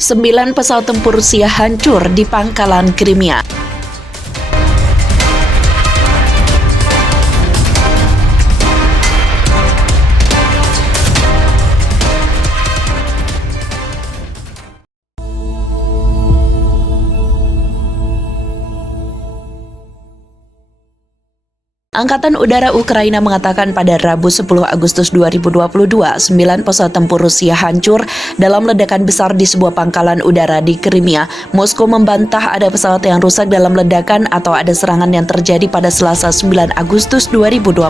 9 pesawat tempur Rusia hancur di pangkalan Crimea. Angkatan Udara Ukraina mengatakan pada Rabu 10 Agustus 2022, 9 pesawat tempur Rusia hancur dalam ledakan besar di sebuah pangkalan udara di Crimea. Moskow membantah ada pesawat yang rusak dalam ledakan atau ada serangan yang terjadi pada Selasa 9 Agustus 2022.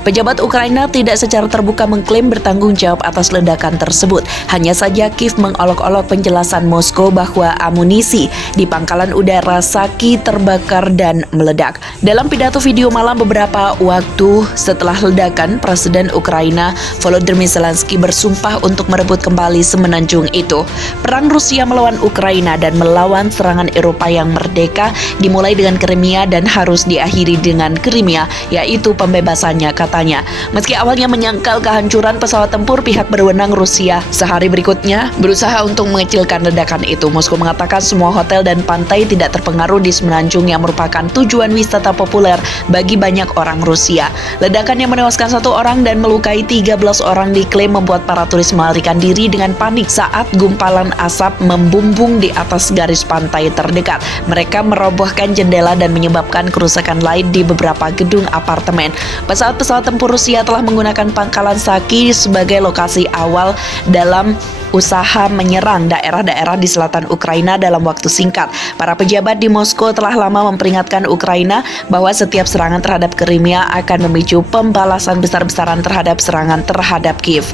Pejabat Ukraina tidak secara terbuka mengklaim bertanggung jawab atas ledakan tersebut. Hanya saja Kiev mengolok-olok penjelasan Moskow bahwa amunisi di pangkalan udara Saki terbakar dan meledak. Dalam pidato video malam beberapa waktu setelah ledakan, Presiden Ukraina Volodymyr Zelensky bersumpah untuk merebut kembali semenanjung itu. Perang Rusia melawan Ukraina dan melawan serangan Eropa yang merdeka dimulai dengan Crimea dan harus diakhiri dengan Crimea, yaitu pembebasannya, katanya. Meski awalnya menyangkal kehancuran pesawat tempur, pihak berwenang Rusia sehari berikutnya berusaha untuk mengecilkan ledakan itu. Moskow mengatakan semua hotel dan pantai tidak terpengaruh di semenanjung yang merupakan tujuan wisata populer bagi banyak orang Rusia. Ledakan yang menewaskan 1 orang dan melukai 13 orang diklaim membuat para turis melarikan diri dengan panik saat gumpalan asap membumbung di atas garis pantai terdekat. Mereka merobohkan jendela dan menyebabkan kerusakan lain di beberapa gedung apartemen. Pesawat-pesawat tempur Rusia telah menggunakan pangkalan Saki sebagai lokasi awal dalam usaha menyerang daerah-daerah di selatan Ukraina dalam waktu singkat. Para pejabat di Moskow telah lama memperingatkan Ukraina bahwa setiap serangan terhadap Crimea akan memicu pembalasan besar-besaran terhadap serangan terhadap Kiev.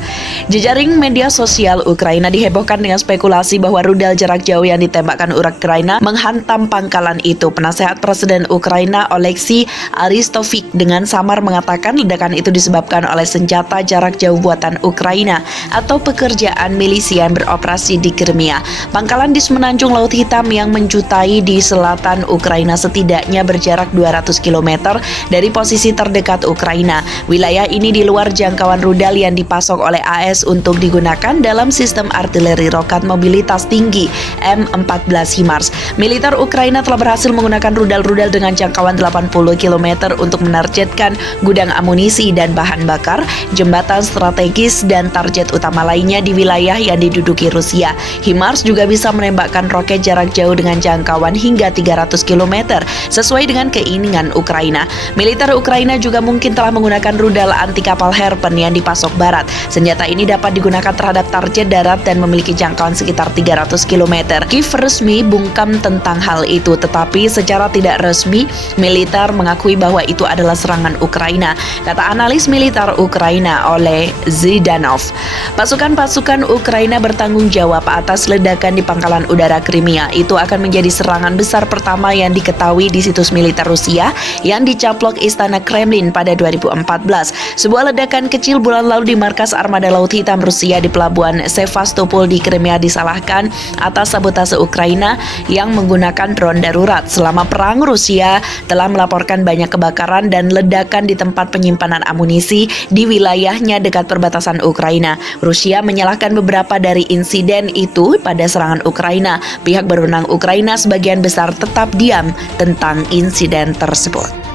Jejaring media sosial Ukraina dihebohkan dengan spekulasi bahwa rudal jarak jauh yang ditembakkan Ukraina menghantam pangkalan itu. Penasehat Presiden Ukraina Oleksiy Aristovich dengan samar mengatakan ledakan itu disebabkan oleh senjata jarak jauh buatan Ukraina atau pekerjaan milisi yang beroperasi di Crimea. Pangkalan di semenanjung Laut Hitam yang menjutai di selatan Ukraina setidaknya berjarak 200 km dari posisi terdekat Ukraina. Wilayah ini di luar jangkauan rudal yang dipasok oleh AS untuk digunakan dalam sistem artileri roket mobilitas tinggi M14 HIMARS. Militer Ukraina telah berhasil menggunakan rudal-rudal dengan jangkauan 80 km untuk menargetkan gudang amunisi dan bahan bakar, jembatan strategis, dan target utama lainnya di wilayah yang diduduki Rusia. HIMARS juga bisa menembakkan roket jarak jauh dengan jangkauan hingga 300 km sesuai dengan keinginan Ukraina. Militer Ukraina juga mungkin telah menggunakan rudal anti kapal Harpoon yang dipasok barat. Senjata ini dapat digunakan terhadap target darat dan memiliki jangkauan sekitar 300 km. Kiev resmi bungkam tentang hal itu, tetapi secara tidak resmi militer mengakui bahwa itu adalah serangan Ukraina, kata analis militer Ukraina oleh Zhdanov. Pasukan-pasukan Ukraina bertanggung jawab atas ledakan di pangkalan udara Crimea. Itu akan menjadi serangan besar pertama yang diketahui di situs militer Rusia yang dicaplok Istana Kremlin pada 2014. Sebuah ledakan kecil bulan lalu di markas armada Laut Hitam Rusia di pelabuhan Sevastopol di Crimea disalahkan atas sabotase Ukraina yang menggunakan drone darurat. Selama perang, Rusia telah melaporkan banyak kebakaran dan ledakan di tempat penyimpanan amunisi di wilayahnya dekat perbatasan Ukraina. Rusia menyalahkan beberapa dari insiden itu pada serangan Ukraina. Pihak berwenang Ukraina sebagian besar tetap diam tentang insiden tersebut.